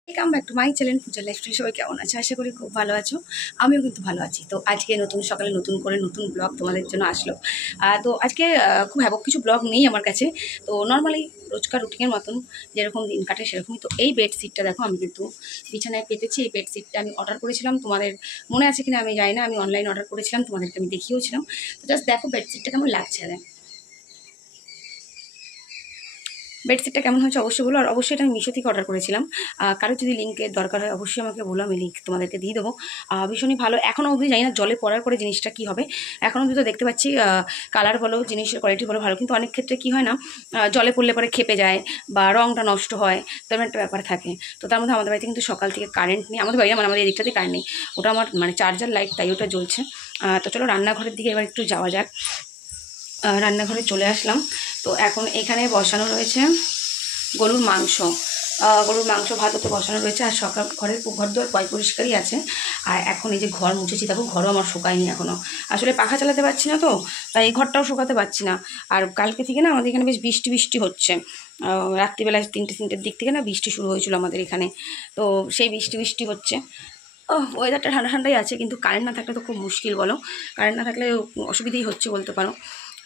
Welcome back to my channel Puja lifestyle. সবাই কেমন আছে? আশা করি খুব ভালো আছো। আমিও কিন্তু ভালো আছি। তো আজকে নতুন সকালে নতুন করে নতুন ব্লগ তোমাদের জন্য আসলো। তো আজকে খুব হ্যাবক কিছু ব্লগ নেই আমার কাছে। তো নর্মালি রোজকার রুটিনের মতন যেরকম দিন কাটে সেরকমই। তো এই বেডশিটটা দেখো আমি কিন্তু বিছানায় পেতেছি। এই বেডশিটটা আমি অর্ডার করেছিলাম, তোমাদের মনে আছে কিনা আমি জানি না। আমি অনলাইন অর্ডার করেছিলাম, তোমাদেরকে আমি দেখিয়েওছিলাম। তো জাস্ট দেখো বেডশিটটা কেমন লাগছে। বেডশিটটা কেমন হয়েছে অবশ্যই বলো। আর অবশ্যই এটা আমি মিশো থেকে অর্ডার করেছিলাম। কারো যদি লিঙ্কের দরকার হয় অবশ্যই আমাকে বলো, আমি লিঙ্ক তোমাদেরকে দিয়ে দেবো। ভীষণই ভালো। এখনও অবধি জানি না জলে পড়ার পরে জিনিসটা কী হবে। এখনও অবধি তো দেখতে পাচ্ছি কালার বলো, জিনিসের কোয়ালিটি বলো ভালো, কিন্তু অনেক ক্ষেত্রে কী হয় না, জলে পড়লে পরে খেপে যায় বা রঙটা নষ্ট হয়, তেমন একটা ব্যাপার থাকে। তো তার মধ্যে আমাদের বাড়িতে কিন্তু সকাল থেকে কারেন্ট নেই। আমাদের বাড়ি মানে আমাদের এদিকটাতে কারেন্ট নেই, ওটা আমার মানে চার্জার লাইট, তাই ওটা জ্বলছে। তো চলো রান্নাঘরের দিকে এবার একটু যাওয়া যাক। রান্নাঘরে চলে আসলাম। তো এখন এখানে বসানো রয়েছে গরুর মাংস। গরুর মাংস ভাত তো বসানো রয়েছে। আর সকাল ঘরের ঘর দোয়ার পয় পরিষ্কারই আছে। আর এখন এই যে ঘর মুছেছি, দেখো ঘরও আমার শুকায়নি এখনও। আসলে পাখা চালাতে পারছি না, তো তাই এই ঘরটাও শুকাতে পারছি না। আর কালকে থেকে না আমাদের এখানে বেশ বৃষ্টি বৃষ্টি হচ্ছে। রাত্রিবেলায় 3টের দিক থেকে না বৃষ্টি শুরু হয়েছিল আমাদের এখানে। তো সেই বৃষ্টি বৃষ্টি হচ্ছে। ওয়েদারটা ঠান্ডা ঠান্ডাই আছে, কিন্তু কারেন্ট না থাকলে তো খুব মুশকিল বলো। কারেন্ট না থাকলে অসুবিধাই হচ্ছে বলতে পারো।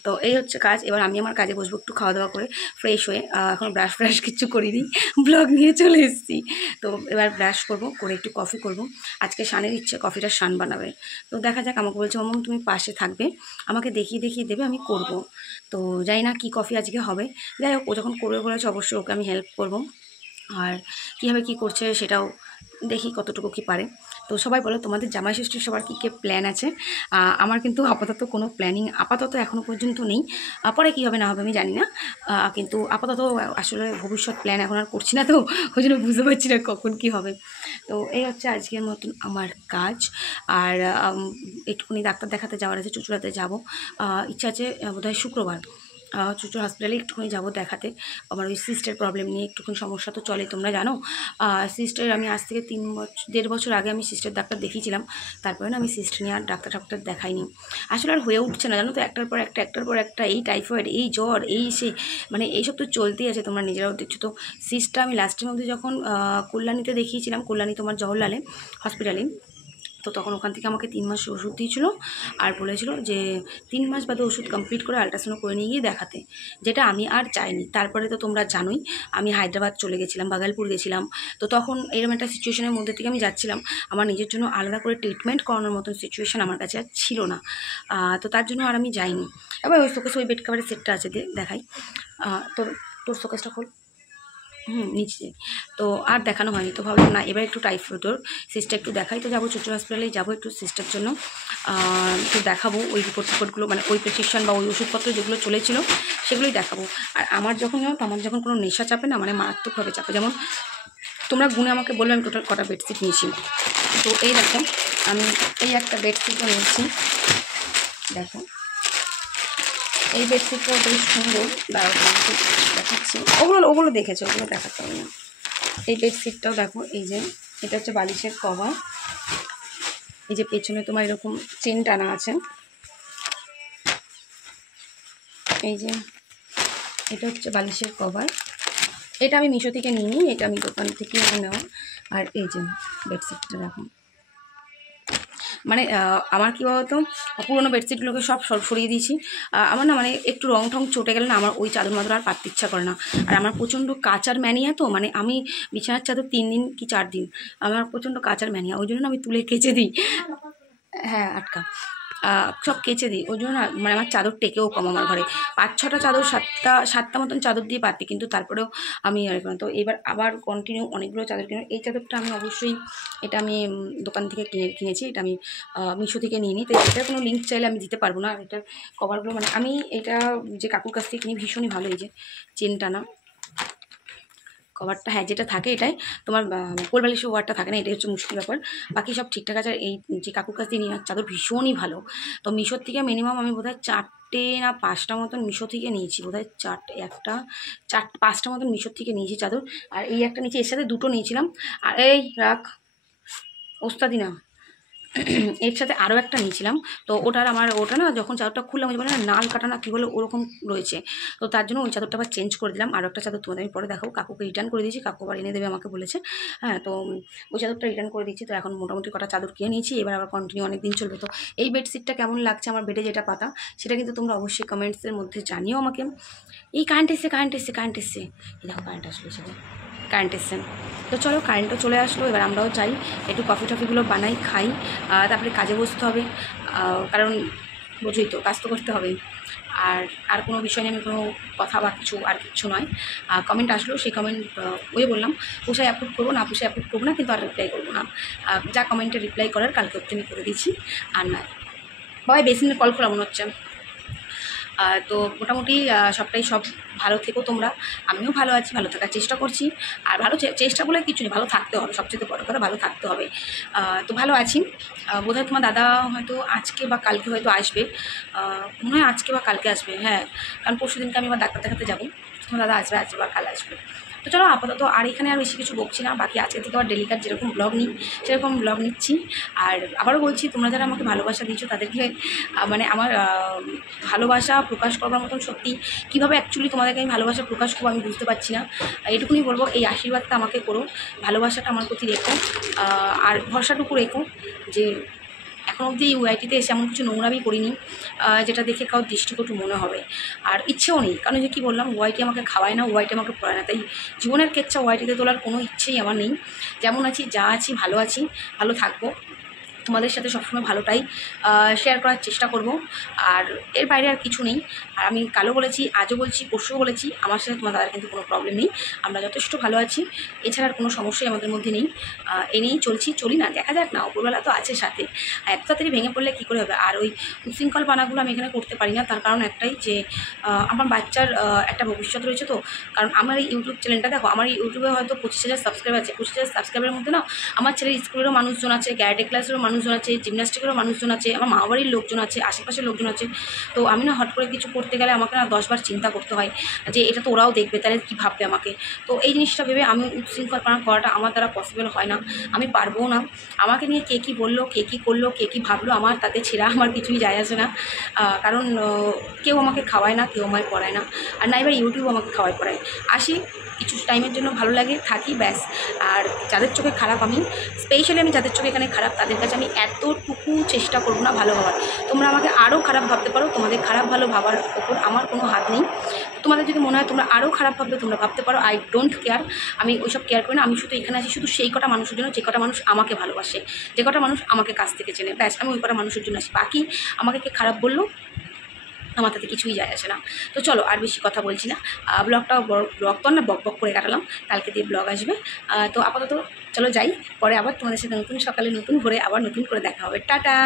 তো এই হচ্ছে কাজ। এবার আমি আমার কাজে বসবো একটু খাওয়া দাওয়া করে ফ্রেশ হয়ে। এখন ব্রাশ ফ্রাশ কিছু করিনি, ব্লগ নিয়ে চলে এসেছি। তো এবার ব্রাশ করব, করে একটু কফি করব। আজকে শানের ইচ্ছে কফিটা শান বানাবে। তো দেখা যাক, আমাকে বলছে মামা তুমি পাশে থাকবে, আমাকে দেখিয়ে দেখিয়ে দেবে, আমি করব। তো জানি না কী কফি আজকে হবে। যাই হোক, ও যখন করবে বলেছে অবশ্যই ওকে আমি হেল্প করব। আর কীভাবে কী করছে সেটাও দেখি কতটুকু কী পারে। তো সবাই বলো তোমাদের জামাই ষষ্ঠীর সবার কী কী প্ল্যান আছে? আমার কিন্তু আপাতত কোনো প্ল্যানিং আপাতত এখনও পর্যন্ত নেই। পরে কী হবে না হবে আমি জানি না। কিন্তু আপাতত আসলে ভবিষ্যৎ প্ল্যান এখন আর করছি না, তো ওই জন্য বুঝতে পারছি না কখন কী হবে। তো এই হচ্ছে আজকের মতন আমার কাজ। আর একটুখানি ডাক্তার দেখাতে যাওয়ার আছে, চুঁচুড়াতে যাবো। ইচ্ছা আছে বোধহয় শুক্রবার চুঁচুড় হসপিটালে একটুখানি যাবো দেখাতে। আমার ওই সিস্টের প্রবলেম নিয়ে একটুখানি সমস্যা তো চলে, তোমরা জানো। সিস্টের আমি আজ থেকে 1.5 বছর আগে আমি সিস্টের ডাক্তার দেখিয়েছিলাম। তারপরে না আমি সিস্ট নিয়ে আর ডাক্তার দেখাইনি। আসলে আর হয়ে উঠছে না, জানো তো, একটার পর একটা এই টাইফয়েড, এই জ্বর, এই সে মানে এইসব তো চলতেই আছে, তোমরা নিজেরাও দেখছো। তো সিস্টটা আমি লাস্টের মধ্যে যখন কল্যাণীতে দেখিয়েছিলাম, কল্যাণী তোমার জওহরলালে হসপিটালে, তো তখন ওখান থেকে আমাকে 3 মাস ওষুধ দিয়েছিল। আর বলেছিল যে 3 মাস বাদে ওষুধ কমপ্লিট করে আল্ট্রাসাউন্ড করে নিয়ে গিয়ে দেখাতে, যেটা আমি আর চাইনি। তারপরে তো তোমরা জানোই আমি হায়দ্রাবাদ চলে গেছিলাম, বাগালপুর গেছিলাম। তো তখন এরকম একটা সিচুয়েশনের মধ্যে থেকে আমি যাচ্ছিলাম। আমার নিজের জন্য আলাদা করে ট্রিটমেন্ট করানোর মতন সিচুয়েশান আমার কাছে আর ছিল না। তো তার জন্য আর আমি যাইনি। এবার ওই শোকেসে ওই বেড কাভারের সেটটা আছে, দেখাই। তোর শোকেসটা খোল। নিচে। তো আর দেখানো হয়নি, তো ভাবলাম না এবার একটু টাইফয়েডের সিস্টার একটু দেখাই। তো যাবো চুঁচুড়া হসপিটালেই যাবো একটু সিস্টার জন্য। একটু দেখাবো ওই রিপোর্টগুলো, মানে ওই প্রেসক্রিপশন বা ওই ওষুধপত্র যেগুলো চলেছিল সেগুলোই দেখাবো। আর আমার যখন জানো তো, আমার যখন কোনো নেশা চাপে না, মানে মারাত্মকভাবে চাপে, যেমন তোমরা গুনে আমাকে বললে আমি টোটাল কটা বেডশিট নিয়েছি। তো এই দেখো, আমি এই একটা বেডশিটও নিয়েছি, দেখো এই বেডশিটটাও বেশ সুন্দর। দেখাচ্ছি, ওগুলো দেখেছো, ওগুলো দেখাতে হবে না। এই বেডশিটটাও দেখো, এই যে এটা হচ্ছে বালিশের কভার। এই যে পেছনে তোমার এরকম চেন টানা আছে, এই যে এটা হচ্ছে বালিশের কভার। এটা আমি মিশো থেকে নিইনি, এটা আমি দোকান থেকে নেওয়া। আর এই যে বেডশিটটা দেখো, মানে আমার কী বলতো, পুরোনো বেডশিটগুলোকে সব সরিয়ে দিয়েছি। আমার না মানে একটু রং ঠং চটে গেলে না আমার ওই চাদর মাদর আর পাততে ইচ্ছা করে না। আর আমার প্রচণ্ড কাচার ম্যানিয়া, তো মানে আমি বিছানার চাদর 3 দিন কি 4 দিন, আমার প্রচণ্ড কাচার ম্যানিয়া, ওই জন্য না আমি তুলে কেচে দিই। হ্যাঁ আটকা, সব কেচে দিই। ওই জন্য না মানে আমার চাদর টেকেও কম আমার ঘরে। 5-6টা চাদর, 7টা মতন চাদর দিয়ে পারতি, কিন্তু তারপরেও আমি আর না। তো এবার আবার কন্টিনিউ অনেকগুলো চাদর কিনে। এই চাদরটা আমি অবশ্যই, এটা আমি দোকান থেকে কিনেছি, এটা আমি মিশো থেকে নিয়ে নিই। তো এটার কোনো লিঙ্ক চাইলে আমি দিতে পারবো না। আর এটার কভারগুলো মানে আমি এটা যে কাকুর কাছ থেকে কিনি ভীষণই ভালো। এই যে চেনটা না কভারটা, হ্যাঁ যেটা থাকে এটাই তোমার কোলবালিশের ওয়ারটা থাকে না, এটাই হচ্ছে মুশকিল ব্যাপার। বাকি সব ঠিকঠাক আছে। এই যে কাকুর কাছ থেকে নিয়ে চাদর ভীষণই ভালো। তো মিশোর থেকে মিনিমাম আমি বোধহয় 4টে না 5টা মতন মিশো থেকে নিয়েছি, বোধহয় 5টা মতন মিশোর থেকে নিয়েছি চাদর। আর এই একটা নিয়েছি, এর সাথে 2টো নিয়েছিলাম। আর এই রাখ ওস্তাদি না, এর সাথে আরও একটা নিয়েছিলাম, তো ওটা না যখন চাদরটা খুললাম ওই বলে না নাল কাটা না কী বলে ওরকম রয়েছে, তো তার জন্য ওই চাদরটা আবার চেঞ্জ করে দিলাম। আরও একটা চাদর তোমাদের আমি পরে দেখাবো, কাকুকে রিটার্ন করে দিয়েছি, কাকু আবার এনে দেবে আমাকে বলেছে। হ্যাঁ, তো ওই চাদরটা রিটার্ন করে দিচ্ছি। তো এখন মোটামুটি কটা চাদর কিনে নিয়েছি, এবার আবার কন্টিনিউ অনেক দিন চলবে। তো এই বেডশিটটা কেমন লাগছে আমার বেডে যেটা পাতা, সেটা কিন্তু তোমরা অবশ্যই কমেন্টসের মধ্যে জানিও আমাকে। এই কারেন্ট এসছে এই দেখো কারেন্ট আসলো, সেটা কারেন্ট এসছে। তো চলো কারেন্টও চলে আসলো, এবার আমরাও যাই একটু কফি টফিগুলো বানাই খাই, তারপরে কাজে বসতে হবে, কারণ বুঝোই তো কাজ তো করতে হবেই। আর কোনো বিষয় নিয়ে আমি কোনো কথা বা কিচ্ছু নয়। কমেন্ট আসলো, সেই কমেন্ট ওই বললাম পোষায় অ্যাপ্রুভ করবো, না পোষায় অ্যাপ্রুভ করবো না, কিন্তু আর রিপ্লাই করবো না। যা কমেন্টে রিপ্লাই করার কালকে অব্দি আমি করে দিচ্ছি। আর না বাবাই বেসিনে কল খোলা মনে হচ্ছে। তো মোটামুটি সবটাই সব ভালো থেকো তোমরা, আমিও ভালো আছি, ভালো থাকার চেষ্টা করছি। আর ভালো চেষ্টা বলে কিছু নেই, ভালো থাকতে হবে, সবচেয়ে বড় কথা ভালো থাকতে হবে। তো ভালো আছি। বোধহয় তোমার দাদা হয়তো আজকে বা কালকে হয়তো আসবে, মনে হয় আজকে বা কালকে আসবে। হ্যাঁ, কারণ পরশু দিনকে আমি আবার ডাক্তার দেখাতে যাবো, তোমার দাদা আসবে আজকে বা কাল আসবে। তো চলো আপাতত আর এখানে আর বেশি কিছু বকছি না, বাকি আজকে থেকে আবার ডেলিকার যেরকম ব্লগ নিই সেরকম ব্লগ নিচ্ছি। আর আবারও বলছি, তোমরা যারা আমাকে ভালোবাসা দিচ্ছ তাদেরকে মানে আমার ভালোবাসা প্রকাশ করবার মতন সত্যি কীভাবে অ্যাকচুয়ালি তোমাদেরকে আমি ভালোবাসা প্রকাশ করবো আমি বুঝতে পারছি না। এটুকুনি বলবো, এই আশীর্বাদটা আমাকে করো, ভালোবাসাটা আমার প্রতি রেখো, আর ভরসাটুকু রেখো যে এখন অবধি এই ওয়াইটিতে এসে এমন কিছু নোংরামি করিনি যেটা দেখে কারোর দৃষ্টিকটু মনে হবে। আর ইচ্ছেও নেই, কারণ যে কী বললাম, ওয়াইটি আমাকে খাওয়ায় না, ওয়াইটি আমাকে পড়ায় না, তাই জীবনের কেচ্ছা ওয়াইটিতে তোলার কোনো ইচ্ছেই আমার নেই। যেমন আছি, যা আছি, ভালো থাকবো, তোমাদের সাথে সবসময় ভালোটাই শেয়ার করার চেষ্টা করব। আর এর বাইরে আর কিছু নেই। আর আমি কালও বলেছি, আজও বলছি, পরশুও বলেছি, আমার সাথে তোমার দাদার কিন্তু কোনো প্রবলেম নেই, আমরা যথেষ্ট ভালো আছি, এছাড়া আর কোনো সমস্যাই আমাদের মধ্যে নেই। এ নিয়েই চলি না, দেখা যাক না, উপরবেলা তো আছে সাথে। এত তাড়াতাড়ি ভেঙে পড়লে কী করে হবে। আর ওই উচ্ছৃঙ্খল পানাগুলো আমি এখানে করতে পারি না, তার কারণ একটাই যে আমার বাচ্চার একটা ভবিষ্যৎ রয়েছে। তো কারণ আমার এই ইউটিউব চ্যানেলটা দেখো, আমার এই ইউটিউবে হয়তো 25,000 সাবস্ক্রাইবার আছে, 25,000 সাবস্ক্রাইবারের মধ্যে না আমার ছেলের স্কুলেরও মানুষজন আছে, ক্যারাটে ক্লাসেরও মানুষজন আছে, জিমন্যাস্টিকেরও মানুষজন আছে, আমার মা বাড়ির লোকজন আছে, আশেপাশের লোকজন আছে। তো আমি না হট করে কিছু করতে গেলে আমাকে না 10 বার চিন্তা করতে হয় যে এটা তো ওরাও দেখবে, তাহলে কী ভাববে আমাকে। তো এই জিনিসটা ভেবে আমি উচ্ছৃঙ্খল পালন করাটা আমার দ্বারা পসিবল হয় না, আমি পারবও না। আমাকে নিয়ে কে কী বললো, কে কী করলো, কে কী ভাবলো, আমার তাতে ছেঁড়া আমার কিছুই যায় আসে না। কারণ কেউ আমাকে খাওয়ায় না, কেউ আমায় পড়ায় না, আর না এবার ইউটিউব আমাকে খাওয়ায় পড়ায়। আসি কিছু টাইমের জন্য, ভালো লাগে, থাকি, ব্যাস। আর যাদের চোখে খারাপ আমি, স্পেশালি আমি যাদের চোখে এখানে খারাপ, তাদের কাছে আমি এতটুকু চেষ্টা করবো না ভালো হওয়ার। তোমরা আমাকে আরও খারাপ ভাবতে পারো, তোমাদের খারাপ ভালো ভাবার ওপর আমার কোনো হাত নেই। তোমাদের যদি মনে হয় তোমরা আরও খারাপ ভাববে, তোমরা ভাবতে পারো, আই ডোন্ট কেয়ার, আমি ওইসব কেয়ার করি না। আমি শুধু এখানে আছি শুধু সেই কটা মানুষের জন্য, যে কটা মানুষ আমাকে ভালোবাসে, যে কটা মানুষ আমাকে কাছ থেকে চেনে, ব্যাস আমি ওই কটা মানুষের জন্য আসি। বাকি আমাকে কে খারাপ বললো আমার তাতে কিছুই যায় আসে না। তো চলো আর বেশি কথা বলছি না, ব্লগটাও ব্লগ তো না বক করে কাটালাম, কালকে দিয়ে ব্লগ আসবে। তো আপাতত চলো যাই, পরে আবার তোমাদের সাথে নতুন সকালে নতুন ভোরে আবার নতুন করে দেখা হবে। টাটা।